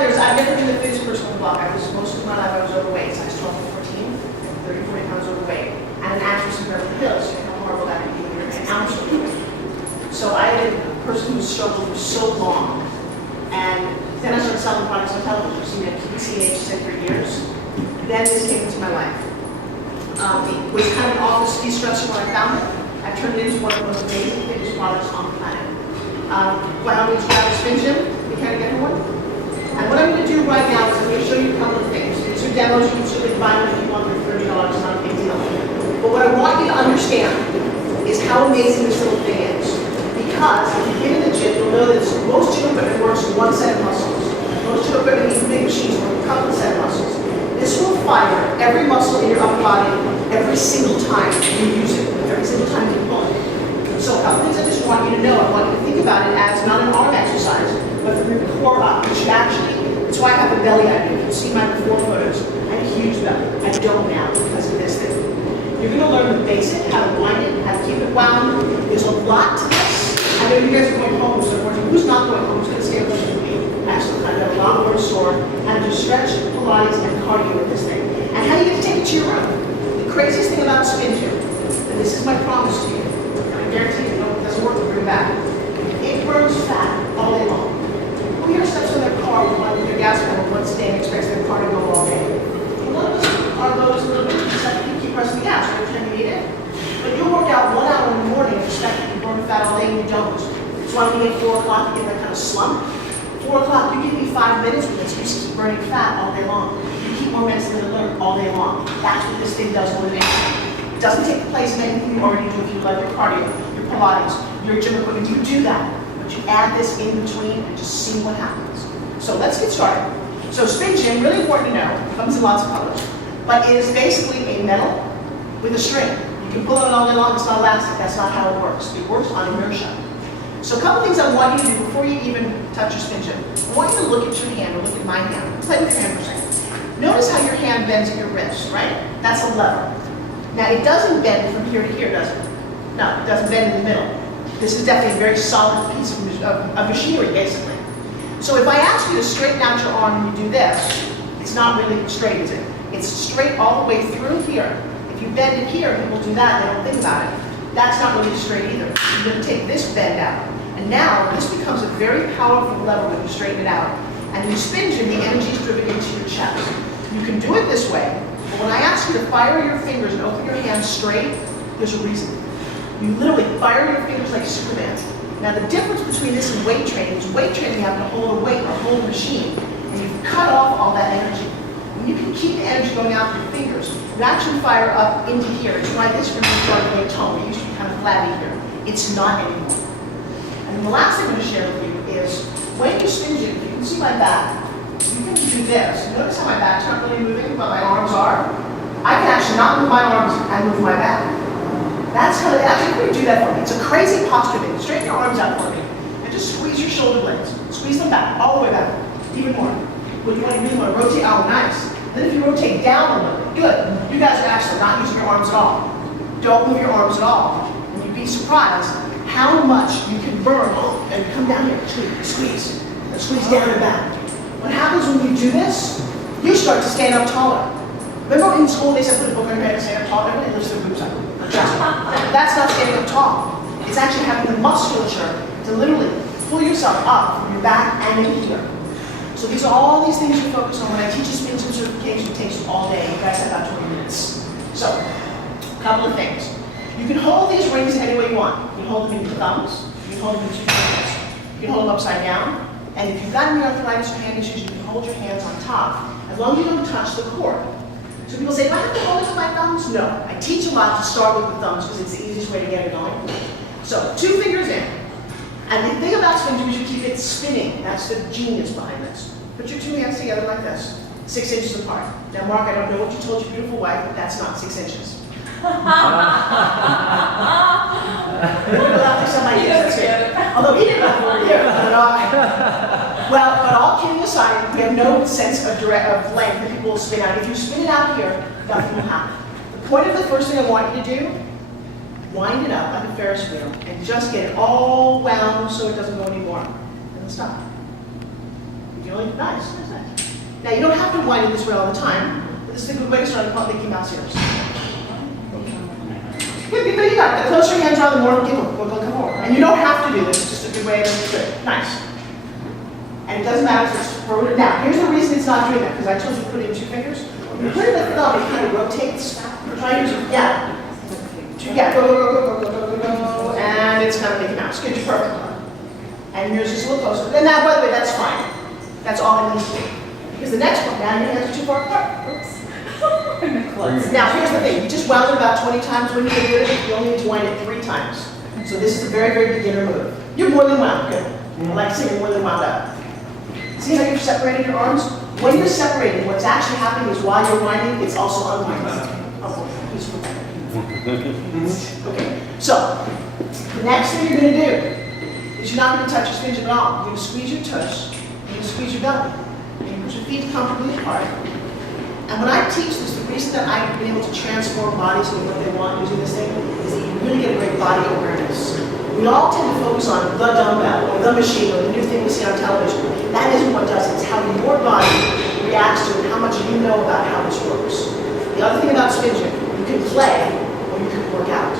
I've never been the fittest person on the block. Most of my life I was overweight, size 12 to 14, 30, 40 pounds overweight. And an actress in Beverly Hills, you know how horrible that can be when you're an ounce overweight. So I had a person who struggled for so long. And then I started selling products on television. So you know, PCH said for years. Then this came into my life. It was kind of an office de-stressor when I found it. I turned it into one of the most amazing fitness products on the planet. By all means, grab a SpinGym. We can't get one. And what I'm going to do right now is I'm going to show you a couple of things. These are demos. You can certainly buy them if you want. They're $30. It's not a big deal. But what I want you to understand is how amazing this little thing is. Because if you've been in the gym, you'll know that most gym equipment works with one set of muscles. Most gym equipment, these big machines, work with a couple set of muscles. This will fire every muscle in your upper body every single time you use it, every single time you pull it. So a couple things I just want you to know. I want you to think about it as not an arm exercise, but from your core up, which actually, that's why I have a belly idea. You can see my before photos. I had a huge belly. I don't now because of this thing. You're going to learn the basic, how to wind it, how to keep it wound. There's a lot to this. I know you guys are going home, so who's not going home? Who's going to stay with me? Excellent. I've got a lot more to store. How to do stretch, Pilates, and cardio with this thing. And how do you get to take it to your room? The craziest thing about SpinGym, and this is my promise to you, and I guarantee you, it doesn't work, we'll bring it back. It burns fat all day long. Who here steps in their car with their gas pedal once a day and expects their car to go all day? A lot of us are those little bit, you keep pressing the gas every time you need it. But you'll work out 1 hour in the morning and expect that you burn fat all day and you don't. That's why when you get 4 o'clock, you get that kind of slump. 4 o'clock, you give me 5 minutes with excuses of burning fat all day long. You keep more minutes than alert all day long. That's what this thing does more than anything. It doesn't take the place of anything you already do if you love your cardio, your Pilates, your gym equipment. You do that, but you add this in between and just see what happens. So let's get started. So SpinGym, really important to know, comes in lots of colors, but it is basically a metal with a string. You can pull it all day long, it's not elastic. That's not how it works. It works on inertia. So a couple things I want you to do before you even touch your SpinGym. I want you to look at your hand or look at my hand. Play with your hand for a second. Notice how your hand bends at your wrist, right? That's a lever. Now it doesn't bend from here to here, does it? No, it doesn't bend in the middle. This is definitely a very solid piece of machinery, basically. So if I ask you to straighten out your arm and you do this, it's not really straight, is it? It's straight all the way through here. If you bend it here, people do that, they don't think about it. That's not really straight either. You're going to take this bend out. And now this becomes a very powerful lever when you straighten it out. And in SpinGym, the energy is driven into your chest. You can do it this way, but when I ask you to fire your fingers and open your hands straight, there's a reason. You literally fire your fingers like Superman. Now the difference between this and weight training is weight training you have to hold a weight or hold a machine, and you cut off all that energy. When you can keep the energy going out with your fingers, you actually fire up into here. It's why this room is starting to tone. It used to be kind of flabby here. It's not anymore. And then the last thing I'm going to share with you is when you SpinGym, if you can see my back, you can do this. Notice how my back's not really moving, but my arms are. I can actually not move my arms and move my back. That's how they actually do that for me. It's a crazy posture thing. Straighten your arms out for me. And just squeeze your shoulder blades. Squeeze them back, all the way back. Even more. When you really want to rotate, oh nice. Then if you rotate down a little bit, good. You guys are actually not using your arms at all. Don't move your arms at all. And you'd be surprised how much you can burn. Oh, and come down here, squeeze. And squeeze down and back. What happens when you do this? You start to stand up taller. Remember in school they said put a book on your head and stand up tall? Everybody lifts their boobs up. That's not standing up tall. It's actually having the musculature to literally pull yourself up from your back and in here. So these are all these things you focus on. When I teach you SpinGym certification, it takes you all day. You guys have about 20 minutes. So, a couple of things. You can hold these rings any way you want. You can hold them in your thumbs. You can hold them in two fingers. You can hold them upside down. And if you've got any arthritis or hand issues, you can hold your hands on top, as long as you don't touch the cord. So people say, do I have to hold it with my thumbs? No. I teach a lot to start with the thumbs because it's the easiest way to get it going. So, 2 fingers in. And the thing about SpinGym is you keep it spinning. That's the genius behind this. Put your 2 hands together like this, 6 inches apart. Now, Mark, I don't know what you told your beautiful wife, but that's not 6 inches. Although he didn't know for you. Well, but all kidding aside, we have no sense of length that people will spin out. If you spin it out here, nothing will happen. The point of the first thing I want you to do, wind it up like a Ferris wheel and just get it all wound so it doesn't go anymore. And then stop. Feeling nice, nice. Now you don't have to wind it this way all the time, but this is a good way to start making mouse ears. Good, you got it. The closer your hands are, the more will come over. And you don't have to do this, it's just a good way to do it. Nice. And it doesn't matter if it's forward or down. Here's the reason it's not doing that, because I told you to put it in 2 fingers. When you put it in the thumb, it kind of rotates. Try to use it. Yeah. Yeah, go. And it's kind of making mouse. Good, you're perfect. And yours is a little closer. And now, by the way, that's fine. That's all it needs to be. Because the next one, now your hands are too far apart. Oops. Now, here's the thing. You just wound it about 20 times when you get rid of it. You only need to wind it 3 times. So this is a very, very beginner move. You're more than wound. Good. I like to say you're more than wound up. See how you've separated your arms? When you're separating, what's actually happening is while you're winding, it's also unwinding. Okay, so the next thing you're going to do is you're not going to touch your SpinGym at all. You're going to squeeze your tush, you're going to squeeze your belly, and you put your feet comfortably apart. And when I teach this, the reason that I've been able to transform bodies into what they want using this thing is that you really get a great body awareness. We all tend to focus on the dumbbell or the machine or the new thing we see on television. That isn't what does it. It's how your body reacts to it, how much you know about how this works. The other thing about SpinGym, you can play or you can work out.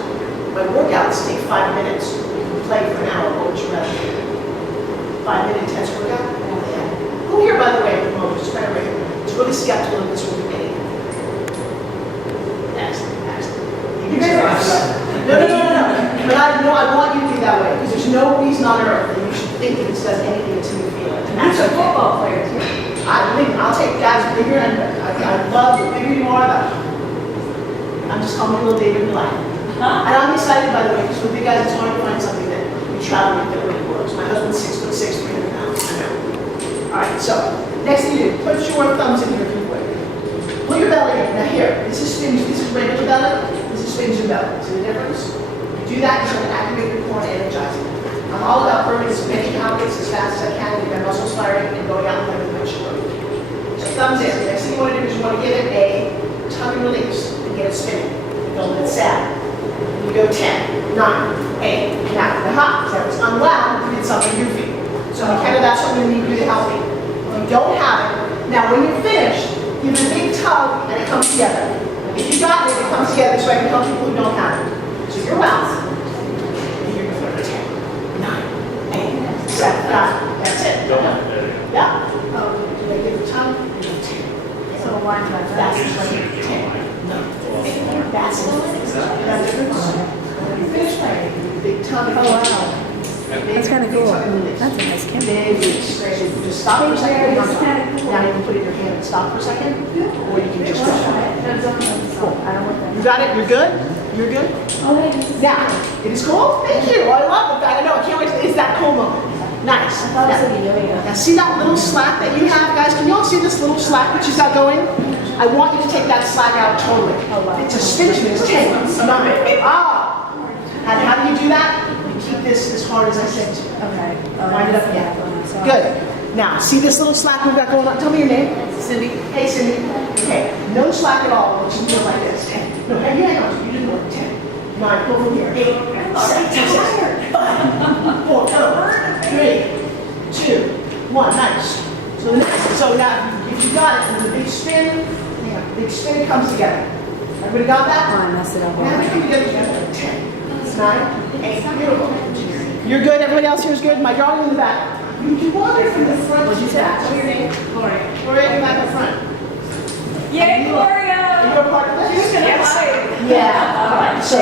My workouts take 5 minutes. You can play for an hour. What would you rather do? 5-minute intense workout? Yeah. Who here, by the way, at the moment, just kind of is really skeptical of this will be made? Excellent. You can No. But I want you to be that way, because there's no reason on earth that you should think that this does anything until you feel it. And that's a football player too. I'll take guys bigger, and I love the bigger you are, I'm just calling you little David in life. And I'm excited, by the way, because with big guys, it's hard to find something that you travel with that really works. My husband's 6'6", 300 pounds. I know. All right, so next thing you do, put your thumbs in here if you would. Pull your belly in. Now here, this is SpinGym. This is regular belly. This is SpinGym belly. See the difference? If you do that, you're going to activate your core and energize it. I'm all about burning as many calories as fast as I can to get my muscles firing and going out and letting my sugar. So thumbs in. The next thing you want to do is you want to give it a tongue and release and get it spinning. Don't let it sag. You go 10, 9, 8. Now, the hop, that was unwound, you did something goofy. So McKenna, that's what we need you to help me. If you don't have it, now when you're finished, give it a big tug and it comes together. If you got it, it comes together so I can help people who don't have it. So you're wound. And you're going to 10, 9, 8, 7, 9. That's it. Yeah. Do I give the tongue? You go 10. So why not? That's 10. No. That's it. Finish playing. Big tongue. Oh wow. That's kind of cool. That's a nice camera. Just stop for a second. Now you can put it in your hand and stop for a second, or you can just drop it. Cool. You got it? You're good? You're good? Now, it is cool? Thank you. Oh, I love it. I know. I can't wait. It's that cool moment. Nice. Now, see that little slack that you have, guys? Can you all see this little slack that she's got going? I want you to take that slack out totally. It's a SpinGym. It's 10. And how do you do that? You keep this as hard as I said to. Okay. Wind it up again. Good. Now, see this little slack we've got going on? Tell me your name. Cindy. Hey, Cindy. Okay. No slack at all. What you feel like this. 10. No, hang on. You didn't work. 10. 9. Pull from here. 8. 7. 5. 4. 3. 2. 1. Nice. So now, if you got it, there's a big spin. Big spin comes together. Everybody got that? Oh, I messed it up. Now come together. 10, 9, 8. Beautiful. You're good. Everybody else here is good. My darling in the back. You wander from the front. What'd you say? What's your name? Gloria. Gloria, come back in front. Yay, Gloria! Are you a part of this? You're gonna hide. Yeah. All right. So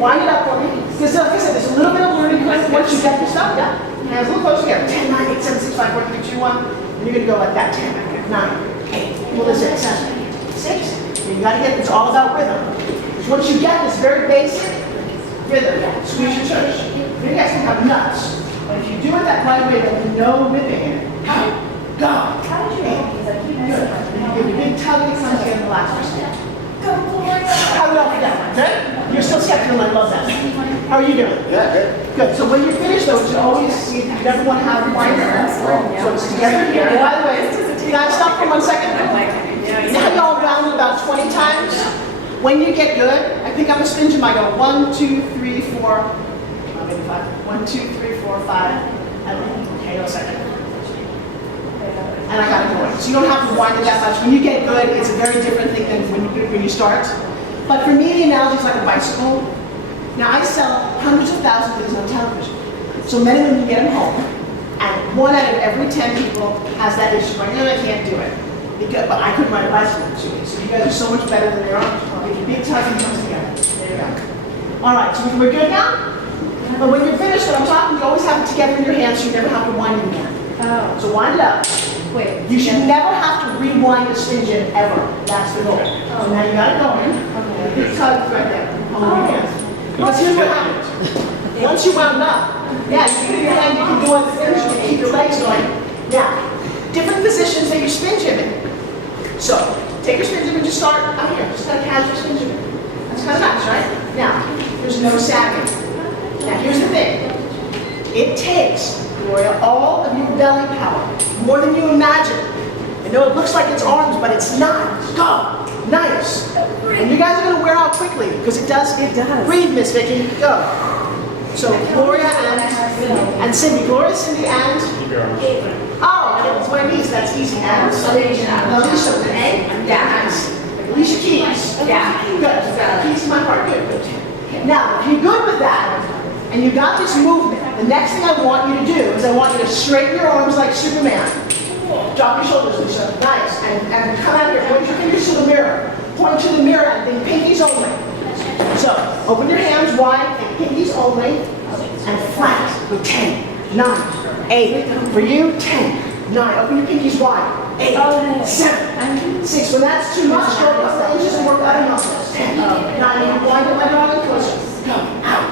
wind it up for me. Because like I said, there's a little bit of learning curve once you get this stuff. Yeah. Hands a little close together. 10, 9, 8, 7, 6, 5, 4, 3, 2, 1. And you're gonna go like that. 10, 9, 8. Pull this in. 7, 6. You gotta get. It's all about rhythm. Because once you get this very basic rhythm, squeeze your tush. You guys can have nuts. But if you do it that right way, there'll be no whipping in it. Go. How did you make these? I keep Good. You give a big tug and it comes together in the last percent. Go, Gloria! How do you like that one? Good? You're still skeptical. I love that. How are you doing? Good. So when you're finished, though, you always see you never want to have a winder. So it's together here. And by the way, can I stop for 1 second? Now y'all round about 20 times. When you get good, I pick up a SpinGym. I go 1, 2, 3, 4. Maybe 5. 1, 2, 3, 4, 5. Okay, no second. and I got it going. So you don't have to wind it that much. When you get good, it's a very different thing than when you start. But for me, the analogy is like a bicycle. Now I sell hundreds of thousands of these on television. So many of them you get them home, and 1 out of every 10 people has that issue. Like, no, I can't do it. Because, but I couldn't ride a bicycle in 2 weeks. So you guys are so much better than they are. Make your big tug and comes together. There you go. All right, so we're good now? But when you're finished, when I'm talking, you always have it together in your hands so you never have to wind it again. Oh. So wind it up. Wait. You should never have to rewind a SpinGym ever. That's the goal. So now you got it going. Okay. Big tug right there. Hold your hands. Because here's what happens. Once you wound up, yeah, you can do your hand, you can do other things, you can keep your legs going. Now, different positions that you SpinGym in. So, take your SpinGym and just start out here. Just kind of casual SpinGym. That's kind of nice, right? Now, there's no sagging. Now, here's the thing. It takes, Gloria, all of your belly power, more than you imagine. I know it looks like it's arms, but it's not. Go. Nice. And you guys are going to wear out quickly, because it does. It does. Breathe, Miss Vicky. Go. So, Gloria and Cindy. Gloria, Cindy, and? Oh, it's my niece. That's easy. And Alicia with an A. Yeah. Nice. Alicia Keys. Yeah. Good. Keys in my heart. Good. Now, if you're good with that, and you got this movement, the next thing I want you to do is I want you to straighten your arms like Superman. Drop your shoulders, Lisa. Nice. And come out here. Point your fingers to the mirror. Point to the mirror and think pinkies only. So, open your hands wide and pinkies only. And flat. Go 10, 9, 8. For you, 10, 9. Open your pinkies wide. 8, 7, 6. When that's too much, go up the inches and work other muscles. 10, 9. You wind up my darling closer. Go. Out.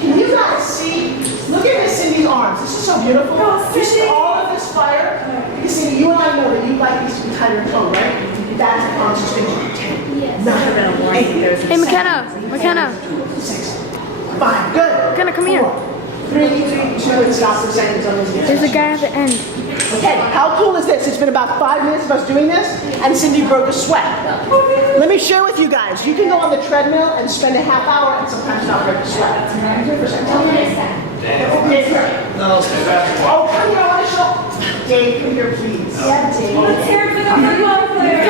Can you guys see? Look at Miss Cindy's arms. This is so beautiful. You see all of this fire? You see, you and I know that you like these to be tighter in tone, right? That's the arms extension. 10, 9, 8. Hey, McKenna. 6, 5. Good. McKenna, come here. 3, 2, and stop for seconds on those. There's a guy at the end. Okay, how cool is this? It's been about 5 minutes of us doing this, and Cindy broke a sweat. Let me share with you guys. You can go on the treadmill and spend a half hour and sometimes not break a sweat. Tell me Dave, here. No, stay back. Oh, come here, I want to show. Dave, come here, please. Yeah, Dave. Let's hear it for the football player.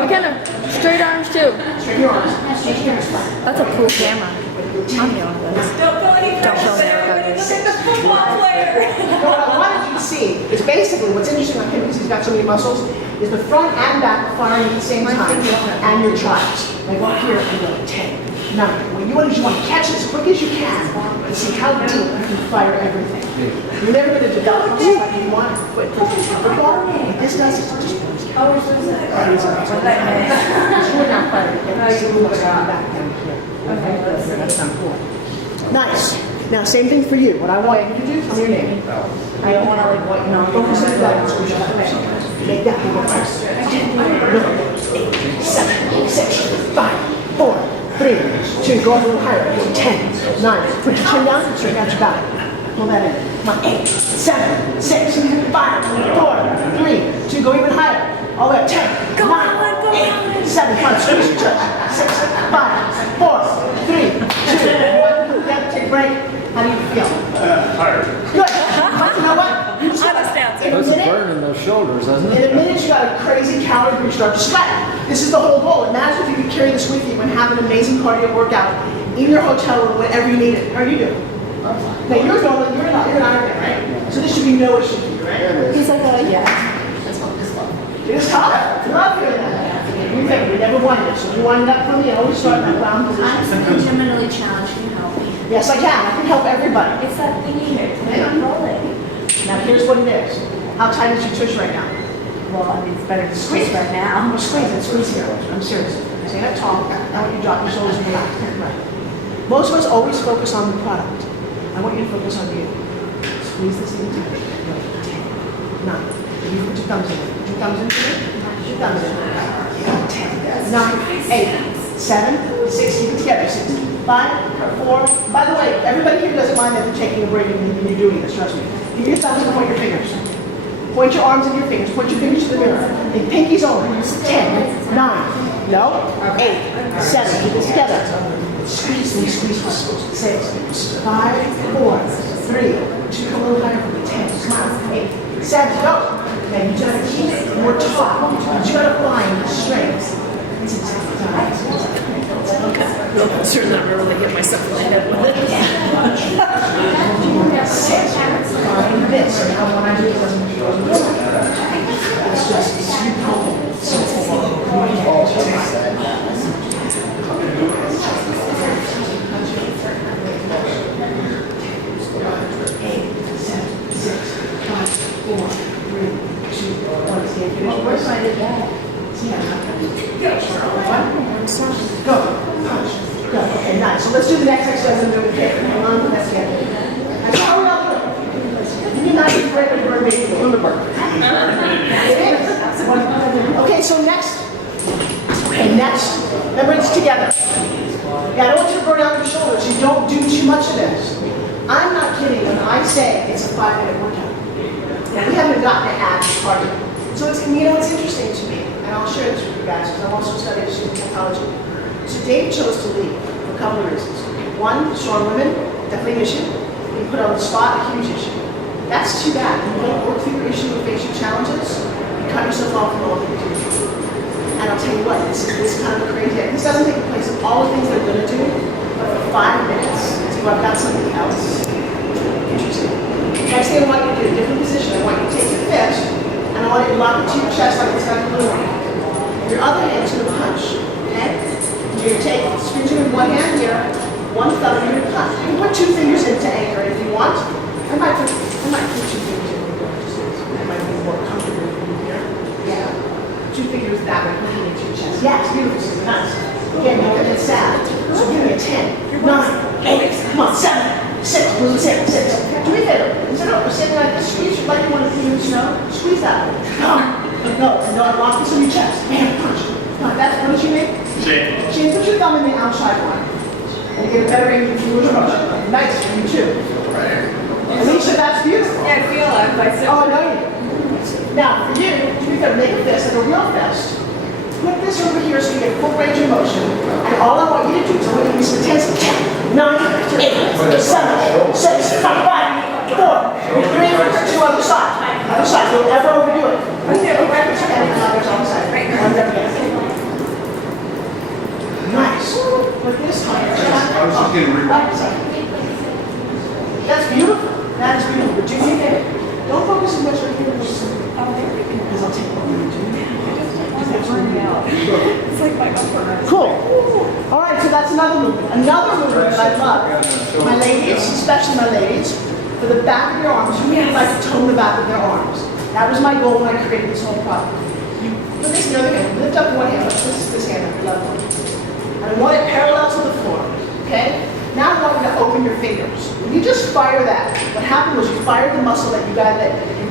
McKenna, straight arms too. Straighten your arms. Straighten your arms. That's a cool camera. I'm the one this. Don't go any further. Look at the football player. What I wanted you to see is basically what's interesting about him because he's got so many muscles is the front and back firing at the same time and your triceps. Like up here and go 10, 9. What you want is you want to catch it as quick as you can and see how deep you can fire everything. You're never going to develop muscle like you want but football. What this does is it just Oh, we're supposed to. You're not firing every single muscle back down here. Okay, that's not cool. Nice. Now, same thing for you. What I want you to do, tell me your name. I don't want to like what you know. Focus on the belly. Squeeze your legs. Make that bigger first. 8, 7, 6, 5, 4, 3, 2. Go up a little higher. 10, 9. Put your chin down and straighten out your belly. Pull that in. Come on. 8, 7, 6, 5, 4, 3, 2. Go even higher. All the way up. 10, 9, 8, 7. Come on. Squeeze your chest. 6, 5, 4, 3, 2, 1. Take a break. How do you feel? Tired. Good. You know what? You just That's a burn in those shoulders, isn't in it? a minute, you got a crazy calorie boost, start to sweat. This is the whole goal. Imagine if you could carry this with you and have an amazing cardio workout in your hotel room whenever you need it. How are you doing? Now you're going, you're an Ironman, right? So this should be no issue for you, right? He's like, oh yeah. It is tough. I love hearing that. We think we never wind it. So you wind it up for me, I always start in that round position. I'm genuinely challenged. Can you help me? Yes, I can. I can help everybody. It's that thingy here. I'm rolling. Now here's what it is. How tight is your tush right now? Well, I mean, it's better to squeeze right now. I'm squeeze it, squeeze here. I'm serious. Stand up tall. I want you to drop your shoulders and relax. Right. Most of us always focus on the product. I want you to focus on you. Squeeze this in tight. 10, 9. You put your thumbs in. Put your thumbs in here. Put your thumbs in. 10, 9, 8, 7, 6. Keep it together. 6, 5, 4. By the way, everybody here doesn't mind that you're taking a break and you're doing this. Trust me. Give your thumbs and point your fingers. Point your arms and your fingers. Point your fingers to the mirror. And pinkies only. 10, 9, no, 8, 7. Keep this together. Squeeze, squeeze. 6, 5, 4, 3, 2. Come a little higher for me. 10, come on. 8, 7. Go. Now you gotta keep it more taut, but you gotta find the strength. Okay. Real concerned not to really hit myself in the head with it. Find this. Now when I do it, it doesn't feel good. It's just super simple. Where's my ball? Go. Punch. Go. Okay, nice. So let's do the next exercise and then we'll take it. Hold on. Let's get it. That's how we all do it. You can not be afraid of the bird making the Lunenburg. It is. Okay, so next. Okay, next. Remember, it's together. Yeah, I don't want you to burn out your shoulders. You don't do too much of this. I'm not kidding when I say it's a 5-minute workout. We haven't gotten to add part of it. So it's, you know, it's interesting to me, and I'll share this with you guys because I'm also studying psychology. So Dave chose to leave for a couple of reasons. One, strong women, definitely an issue. You put on the spot, a huge issue. That's too bad. When you don't work through your issue and face your challenges, you cut yourself off from all the things you do. And I'll tell you what, this is kind of crazy. This doesn't take place of all the things they're going to do, but for 5 minutes, so I've got something else. Interesting. Next thing I want you to do, different position. I want you to take your fist, and I want you to lock it to your chest like it's got a blue one. Your other hand's going to punch, okay? You're going to take SpinGym in one hand here, one thumb, and you're going to punch. You can put 2 fingers in to anchor it if you want. I might put 2 fingers in here. It might be more comfortable for you here. Yeah. 2 fingers that way, looking into your chest. Yeah, it's beautiful. So nice. Again, you get sad. So give me a 10, 9, 8, come on, 7. 6, move 6, 6. Do me a favor. Instead of sitting like this, squeeze like you want to feel, you know? Squeeze that way. No, lock this in your chest. Bam, punch. Come on, that's, what did you make? Shane. Shane, put your thumb in the outside one. And you get a better angle for your motion. Nice, you too. Alicia, that's beautiful. Yeah, I feel it. Oh, I know you do. Now, for you, do me a favor, make a fist, like a real fist. Put this over here so you get full range of motion. And all I want you to do is when you use the 10, 9, 8, 7, 6, 5, 4, 3, 2, other side. Other side. Don't ever overdo it. And another side. Nice. But this time, I was just getting that's beautiful. That is beautiful. But do me a favor. Don't focus as much on your because I'll take what you're doing. It's like my upper. Cool. All right, so that's another movement. Another movement that I love. My ladies, especially my ladies, for the back of your arms, you really like to tone the back of their arms. That was my goal when I created this whole product. You put this in the other hand, lift up one hand, this hand up, your left one. And I want it parallel to the floor, okay? Now I want you to open your fingers. When you just fire that, what happened was you fired the muscle that you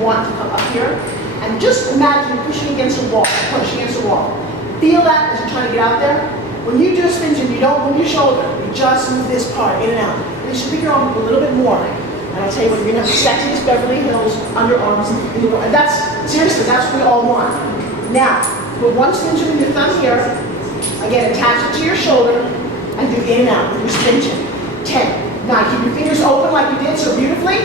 want to come up here. And just imagine you're pushing against a wall, pushing against a wall. Feel that as you're trying to get out there. When you do a SpinGym, you don't move your shoulder. You just move this part in and out. And you should pick your arm up a little bit more. And I'll tell you what, you're going to have the sexiest Beverly Hills underarms in the world. And that's, seriously, that's what we all want. Now, put one SpinGym in your thumb here. Again, attach it to your shoulder and do in and out with your SpinGym. 10, 9, keep your fingers open like you did so beautifully.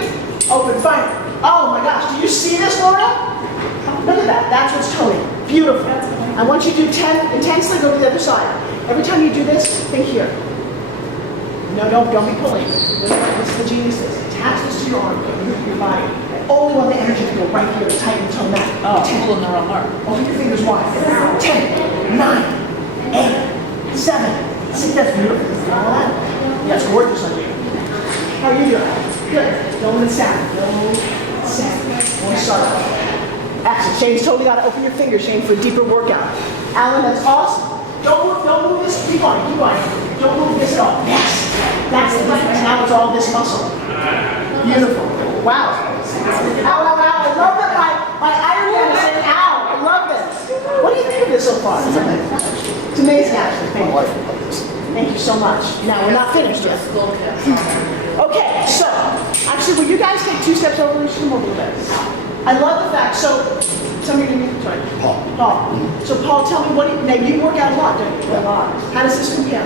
Open, fine. Oh my gosh, do you see this, Laura? Look at that, that's what's toning. Beautiful. I want you to do 10, intensely go to the other side. Every time you do this, think here. No, don't be pulling. What's the genius is? Attach this to your arm, your body. I only want the energy to go right here to tighten and tone that. Oh, 10. pulling the wrong arm. Open your fingers wide. 10, 9, 8, 7. See, that's beautiful. All that? That's gorgeous on you. How are you doing? Good. Don't let it sound. No sound. One start. Excellent. Shane's totally got to open your fingers, Shane, for a deeper workout. Alan, that's awesome. Don't move this. Keep going. Don't move this at all. Yes. That's the difference. Now it's all this muscle. Beautiful. Wow. Ow, ow, ow. I love that my Iron Man is saying ow. I love this. What do you think of this so far? It's amazing, actually. Thank you so much. Now, we're not finished yet. Okay, so, actually, will you guys take 2 steps over and just move a little bit? I love the fact, so, tell me your name, sorry. Paul. So, Paul, tell me, now you work out a lot, don't you? A lot. How does this compare?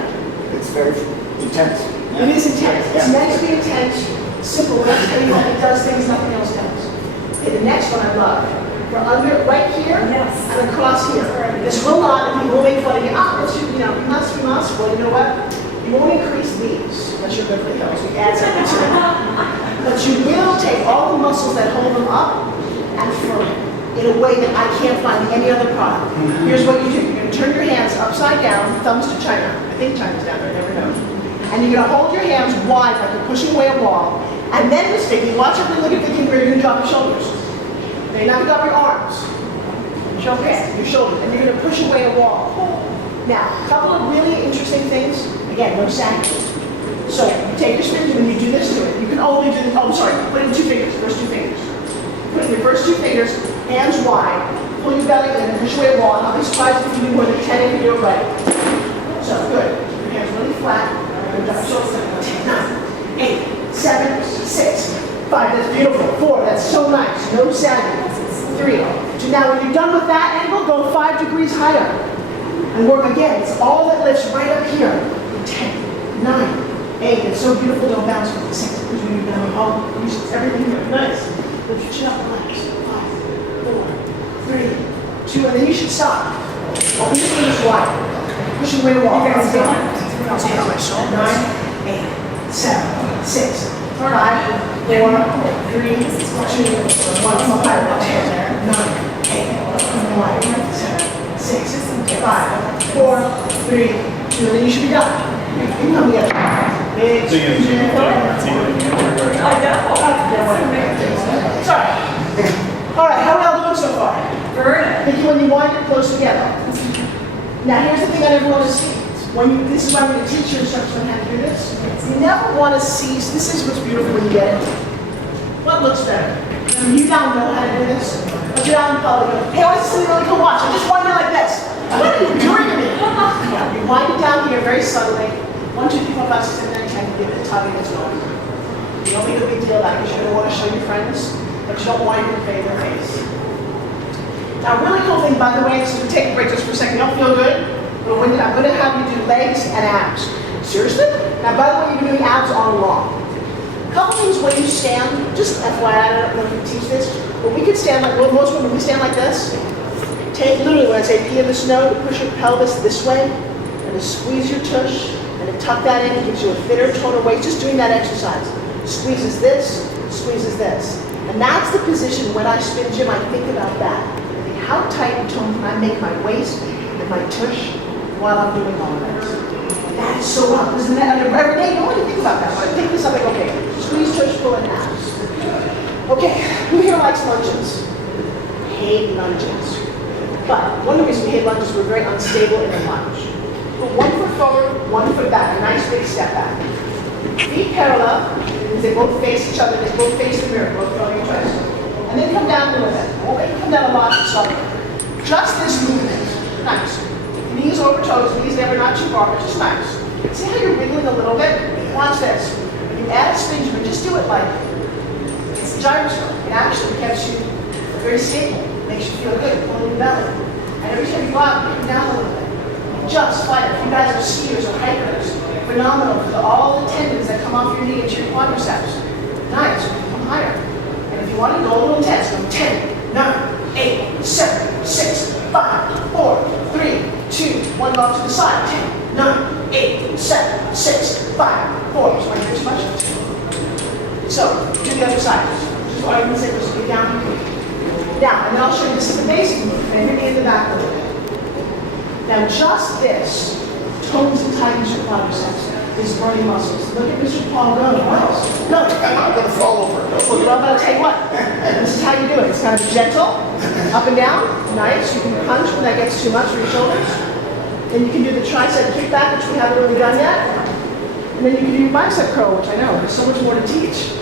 It's very intense. It is intense. It's meant to be intense, simple, it does things nothing else does. Okay, the next one I love. We're under right here Yes. and across here. This will not, and people will make fun of you. It's, you know, you must. Well, you know what? You won't increase these unless you're good for the hills. We add something to them. But you will take all the muscles that hold them up and firm it in a way that I can't find in any other product. Here's what you do. You're going to turn your hands upside down, thumbs to China. I think China's down there, I never know. And you're going to hold your hands wide like you're pushing away a wall. And then this Vicky, watch everybody look at Vicky where you're going to drop your shoulders. You're not going to drop your arms. Your hands, your shoulders. And you're going to push away a wall. Now, a couple of really interesting things. Again, no sagging. So you take your SpinGym and you do this to it. You can only do this, put in 2 fingers, first 2 fingers. Put in your first 2 fingers, hands wide, pull your belly in and push away a wall. And I'll be surprised if you do more than 10 if you do it right. So, good. Your hands really flat. 9, 8, 7, 6, 5. That's beautiful. 4. That's so nice. No sagging. 3. So now when you're done with that angle, go 5 degrees higher. And work again. It's all that lifts right up here. 10, 9, 8. It's so beautiful. Don't bounce with the 6. Between your belly. Oh, use everything here. Nice. Lift your chin up. Relax. 5, 4, 3, 2. And then you should stop. Open your fingers wide. Push away the wall. 9, 8, 7, 6, 5, 4, 3, 2, 1. 9, 8, 7, 6, 5, 4, 3, 2. And then you should be done. You can come together. Big. Sorry. All right, how are y'all doing so far? Vicky, when you wind it close together. Now here's the thing I never want to see. This is why I'm going to teach your instructors on how to do this. You never want to see, this is what's beautiful when you get it. What looks better? You don't know how to do this, but you're out in public. Hey, I want to see really cool watch. I'm just winding like this. What are you doing to me? Yeah, you wind it down here very subtly. 1, 2, 3, 4, 5, 6, 7, 8, 10, you give it a tug and it's going. You don't make a big deal about it because you don't want to show your friends, but you don't wind it in their face. Now, a really cool thing, by the way, so we take a break just for a second. You don't feel good? But I'm going to have you do legs and abs. Seriously? Now, by the way, you've been doing abs all along. A couple things when you stand, just FYI, I don't know if you teach this, but we could stand like, well, most women, we stand like this. Take, literally, when I say pee in the snow, push your pelvis this way, and to squeeze your tush, and to tuck that in, it gives you a thinner, toner waist, just doing that exercise. Squeezes this, squeezes this. And that's the position when I SpinGym, I think about that. I think, how tight and toned can I make my waist and my tush while I'm doing all this? That is so wrong. Isn't that every day? You don't really think about that. But I pick this up, like, okay, squeeze, tush, pull, and abs. Okay, who here likes lunges? Hate lunges. But one of the reasons we hate lunges, we're very unstable in a lunge. Put 1 foot forward, 1 foot back, a nice big step back. Feet parallel, because they both face each other, they both face the mirror, both throwing your chest. And then come down a little bit. Won't make you come down a lot, so just this movement. Nice. Knees over toes, knees never not too far, but just nice. See how you're wiggling a little bit? Watch this. When you add a SpinGym, just do it like it's a gyroscope. It actually keeps you very stable. Makes you feel good, pulling your belly. And every time you go out, you come down a little bit. Just fight. If you guys are skiers or hikers, phenomenal for all the tendons that come off your knee into your quadriceps. Nice. Come higher. And if you want to go a little intense, go 10, 9, 8, 7, 6, 5, 4, 3, 2, 1, off to the side. 10, 9, 8, 7, 6, 5, 4. So I hear too much? So, do the other side. Just all you can say is get down here. Now, and then I'll show you, this is the basic move. And hit me in the back a little bit. Now, just this tones and tightens your quadriceps. These burning muscles. Look at Mr. Paul go. Nice. Go. I'm going to fall over. Well, I'm going to tell you what. This is how you do it. It's kind of gentle, up and down. Nice. You can punch when that gets too much for your shoulders. Then you can do the tricep kickback, which we haven't really done yet. And then you can do your bicep curl, which I know there's so much more to teach.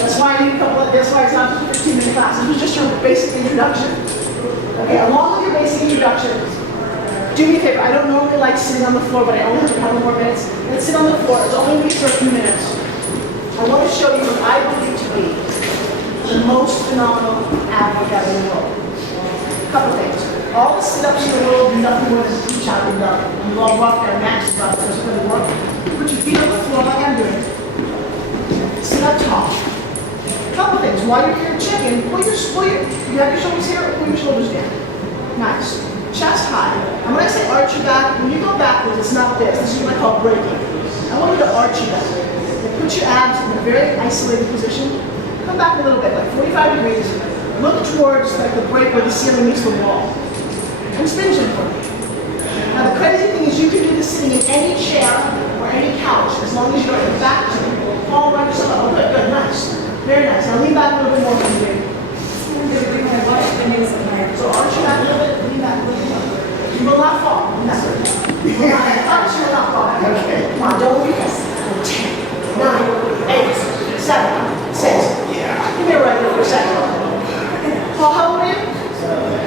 That's why I need a couple of, that's why it's not just a 15-minute class. This was just your basic introduction. Okay, along with your basic introduction, do me a favor. I don't normally like sitting on the floor, but I only have a couple more minutes. Let's sit on the floor. It's only me for a few minutes. I want to show you what I believe to be the most phenomenal ab workout in the world. A couple things. All the sit-ups in the world do nothing more than reach out your belly. You all walk their maxes up, so it's going to work. Put your feet on the floor like I'm doing. Sit up tall. A couple things. While you're here chicken, pull your you have your shoulders here, pull your shoulders down. Nice. Chest high. And when I say arch your back, when you go backwards, it's not this. This is what I call breaking. I want you to arch your back. And put your abs in a very isolated position. Come back a little bit, like 45 degrees. Look towards like the break where the ceiling meets the wall. And SpinGym for me. Now the crazy thing is you can do this sitting in any chair or any couch as long as you don't have your back to it. All right, so oh, good, good, nice. Very nice. Now lean back a little bit more from here. So arch your back a little bit, lean back a little bit more. You will not fall. That's good. You will not fall. Okay. Come on, don't leave us. 10, 9, 8, 7, 6. Yeah. Give me a right here for a second. Paul, how old are you?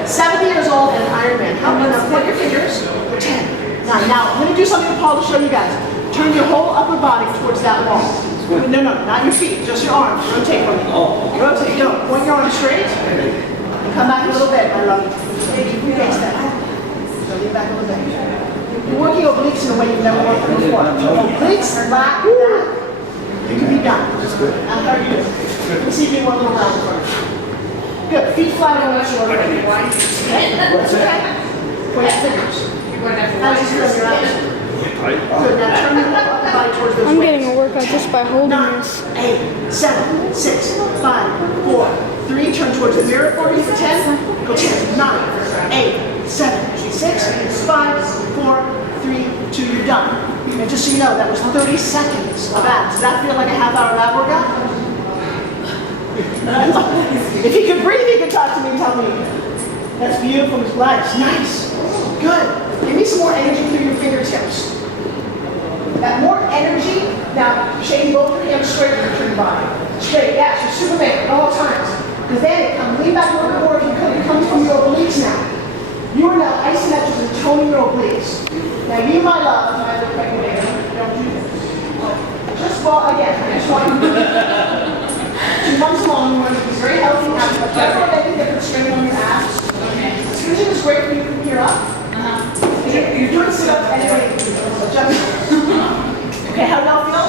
70 years old and an Ironman. How many? Now point your fingers. 10, 9. Now, I'm going to do something with Paul to show you guys. Turn your whole upper body towards that wall. No, not your feet, just your arms. Rotate for me. Rotate, no. Point your arms straight. Come back a little bit, my love. Face that. So lean back a little bit. You're working obliques in a way you've never worked before. Obliques, back, back. It can be done. That's good. How are you doing? Let me see if you want a little round for me. Good. Feet flat on the shoulder. Okay? That's okay. Point your fingers. How's this feel on your abs? Good. Now turn your upper body towards those I'm weights. getting a workout just by holding 9, this. 8, 7, 6, 5, 4, 3. Turn towards the mirror for me for 10. Go 10, 9, 8, 7, 6, 5, 4, 3, 2. You're done. And just so you know, that was 30 seconds of abs. Does that feel like a half-hour ab workout? If you could breathe, you could talk to me and tell me. That's beautiful. It's nice. Good. Give me some more energy through your fingertips. That more energy. Now, shake both your hands straight through your body. Straight, yes, you're Superman at all times. Because then it comes, lean back a little bit more if you could. It comes from your obliques now. You are now isometric and toning your obliques. Now, you, my love, my little pregnant baby, don't do this. Just, well, again, I just want you to 2 months long, you want to be very healthy and have a careful making that can strain on your abs. SpinGym is great for you from here up. You're doing sit-ups anyway. Okay, how do y'all feel?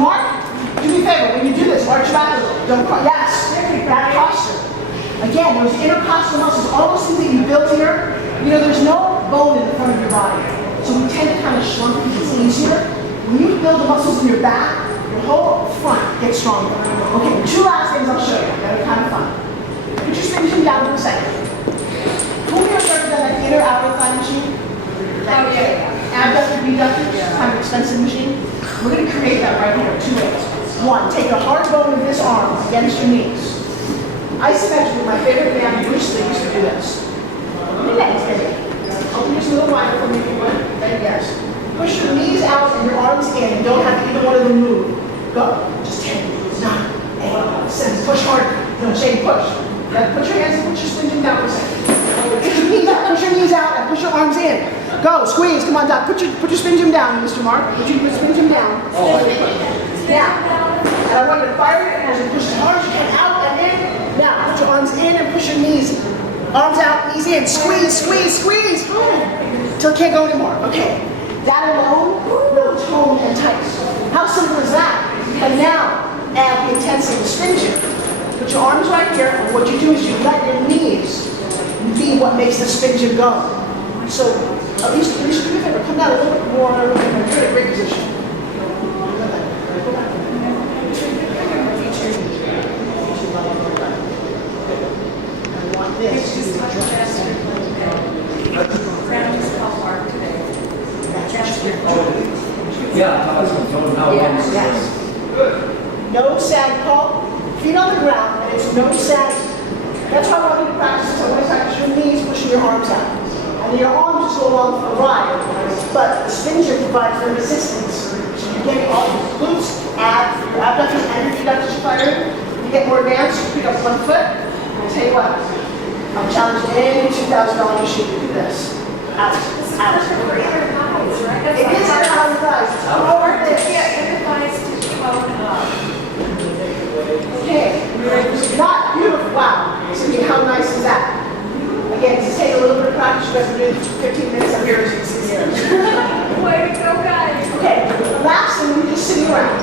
Mark, do me a favor. When you do this, arch your back a little. Don't cry. Yes, back posture. Again, those intercostal muscles, all those things that you built here, you know, there's no bone in the front of your body. So we tend to kind of shrunk because it's easier. When you build the muscles in your back, your whole front gets stronger. Okay, 2 last things I'll show you. That are kind of fun. Put your SpinGym down for a second. Who here has ever done that inner outer thigh machine? Oh, yeah. Abductor, abductor, kind of expensive machine. We're going to create that right here, 2 ways. 1, take the hard bone of this arm against your knees. Isometric, my favorite man, Bruce Lee, used to do this. Open this little wider for me if you would. Then yes. Push your knees out and your arms in. You don't have either one of them move. Go. Just 10, 9, 8, 7. Push harder. No, Shane, push. Now put your hands and put your SpinGym down for a second. Push your knees out. Push your knees out and push your arms in. Go. Squeeze. Come on, Doc. Put your SpinGym down, Mr. Mark. Put your SpinGym down. Now. And I want you to fire your hands and push as hard as you can out and in. Now, put your arms in and push your knees. Arms out, knees in. Squeeze, squeeze, squeeze. Till it can't go anymore. Okay. That alone will tone and tighten. How simple is that? And now, add the intensity of SpinGym. Put your arms right here, and what you do is you let your knees be what makes the SpinGym go. So, at least do me a favor, come down a little bit more, you're in a great position. I want this to be No sag, Paul. Feet on the ground, and it's no sag. That's why I want you to practice this. I want you to practice your knees pushing your arms out. And your arms just go along for a ride. But the SpinGym provides the resistance. So you're getting all your glutes, your abductors, and your adductors firing. You get more advanced, you pick up 1 foot. I'll tell you what, I'm challenging any $2,000 machine to do this. Out, out. It is our common price. It's over this. Okay, not beautiful. Wow. So how nice is that? Again, just take a little bit of practice. You guys are doing 15 minutes. I'm here as you can see here. Way to go, guys. Okay, last thing, we're just sitting around.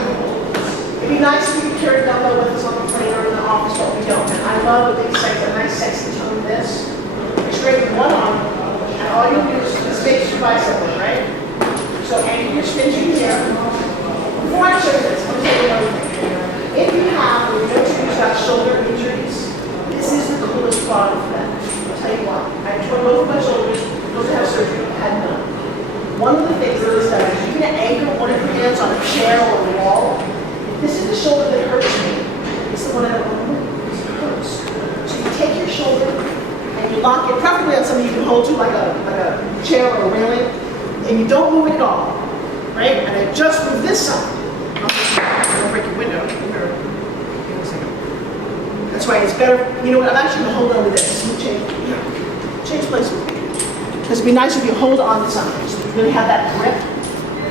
It'd be nice if we could carry a dumbbell with us on the plane or in the office, but we don't. And I love that they say a nice sexy tone this. You straighten one arm, and all you do is just face your bicep, right? So anchor your SpinGym here. Before I show you this, let me tell you another thing. If you have, or you know you've got shoulder injuries, this is the coolest product for that. I'll tell you why. I tore both of my shoulders, supposed to have surgery, had none. One of the things that is done is you can anchor one of your hands on a chair or a wall. This is the shoulder that hurts me. It's the one that hurts. So you take your shoulder and you lock it, preferably on something you can hold to, like a chair or a railing, and you don't move it at all, right? And I just move this side. Don't break your window. Give me a second. That's why it's better. You know what? I'm actually going to hold on to this. Change places. Because it'd be nice if you hold on to something, so you really have that grip.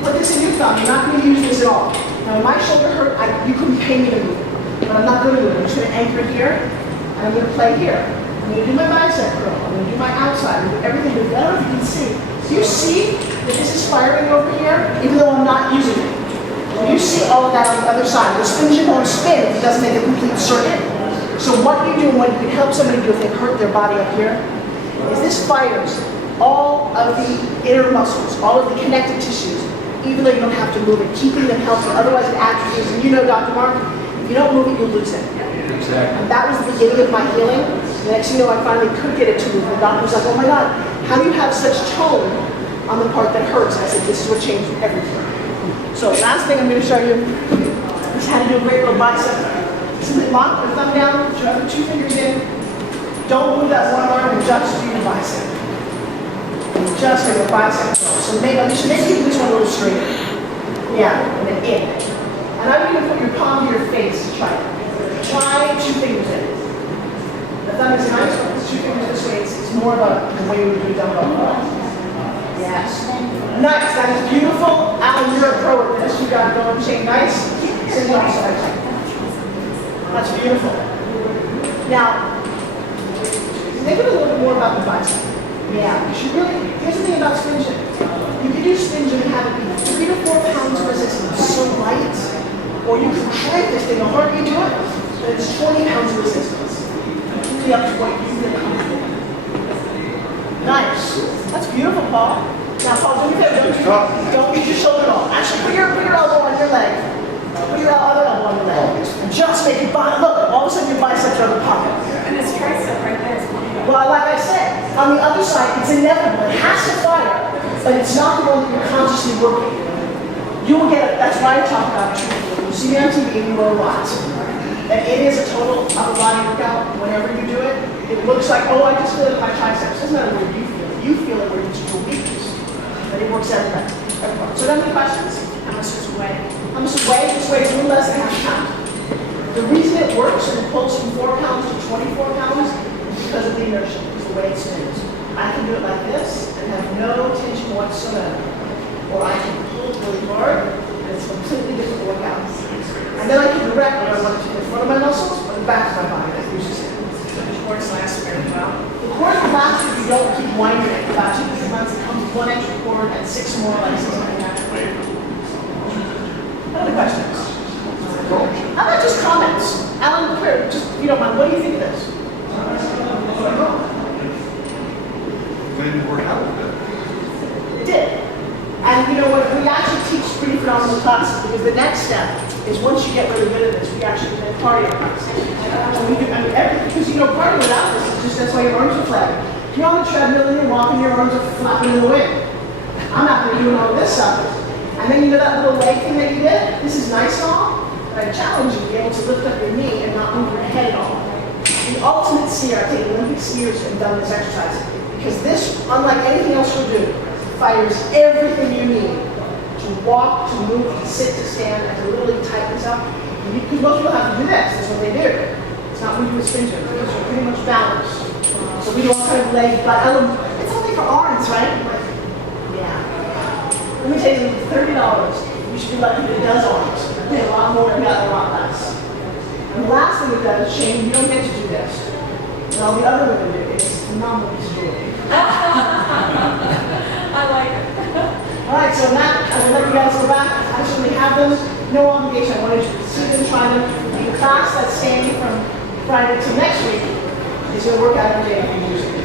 Put this in your thumb. You're not going to use this at all. Now, when my shoulder hurt, you couldn't pay me to move it. But I'm not going to do it. I'm just going to anchor it here, and I'm going to play here. I'm going to do my bicep curl. I'm going to do my outside. I'm going to do everything. But I don't know if you can see. Do you see that this is firing over here, even though I'm not using it? You see all of that on the other side. The SpinGym won't spin if it doesn't make a complete circuit. So what you do when you can help somebody do if they hurt their body up here, is this fires all of the inner muscles, all of the connective tissues, even though you don't have to move it, keeping them healthy. Otherwise it atrophies. And you know, Dr. Mark, if you don't move it, you'll lose it. Exactly. And that was the beginning of my healing. The next thing you know, I finally could get it to move. The doctor was like, oh my God, how do you have such tone on the part that hurts? I said, this is what changed everything. So last thing I'm going to show you is how to do a great little bicep. Simply lock your thumb down, shove your 2 fingers in. Don't move that one arm and just do your bicep. And just do your bicep. So maybe I'm just making this one a little straighter. Yeah, and then in. And I'm going to put your palm to your face to try it. Try 2 fingers in. The thumb is nice, but 2 fingers this way, it's more of the way we do dumbbell curl. Yes. Nice, that is beautiful. Alan, you're a pro at this. You got it going, Shane. Nice. Sitting on the side. That's beautiful. Now, think a little bit more about the bicep. Yeah, you should really, here's the thing about SpinGym. You can do SpinGym and have it be 3 to 4 pounds of resistance, so light. Or you can crank this thing, the harder you do it, but it's 20 pounds of resistance. Really up to what you feel comfortable. Nice. That's beautiful, Paul. Now, Paul, do me a favor. Don't use your shoulder at all. Actually, put your elbow on your leg. Put your other elbow on your leg. And just make your bicep. Look, all of a sudden your biceps are in the pocket. And this tricep right there is funny. Well, like I said, on the other side, it's inevitable. It has to fire, but it's not the one that you're consciously working. You will get it. That's why I talk about it. You see me on TV, you know a lot. And it is a total upper body workout. Whenever you do it, it looks like, oh, I just feel it in my triceps. It doesn't matter where you feel it. You feel it where it's your weakness. But it works everywhere. So, do you have any questions? How much does it weigh? How much does it weigh? This weighs a little less than half a pound. The reason it works and it pulls from 4 pounds to 24 pounds is because of the inertia, because the way it spins. I can do it like this and have no tension whatsoever. Or I can pull really hard and it's a completely different workout. And then I can direct whether I want to the front of my muscles or the back of my body. That uses it. So the shorts last very well. The cord will last if you don't keep winding it. About 2 to 3 months, it comes with 1 extra cord and 6 more like something like that. Other questions? How about just comments? Alan, clear, just, if you don't mind, what do you think of this? Made it work out a bit. It did. And you know what, we actually teach pretty phenomenal classes because the next step is once you get really good at this, we actually do a cardio class. And we do, because you know, cardio without this is just, that's why your arms are flat. If you're on the treadmill and you're walking, your arms are flapping in the wind. I'm not going to do all this stuff. And then you know that little leg thing that you did? This is nice and all, but I challenge you to be able to lift up your knee and not move your head at all. The ultimate skier, I've taken Olympic skiers and done this exercise, because this, unlike anything else you'll do, fires everything you need to walk, to move, to sit, to stand, and to literally tighten this up. And because most people have to do this, that's what they do. It's not what we do with SpinGym, because you're pretty much balanced. So we do all kind of leg, but it's only for arms, right? But, yeah. Let me tell you, $30, you should be lucky that it does arms. I pay a lot more and got a lot less. And the last thing it does, Shane, you don't get to do this. And all the other women do is phenomenal piece of jewelry. I like it. All right, so Matt, I will let you guys go back. Actually, we have them. No obligation. I wanted you to see them, try them. The class that's standing from Friday till next week, he's gonna work out every day.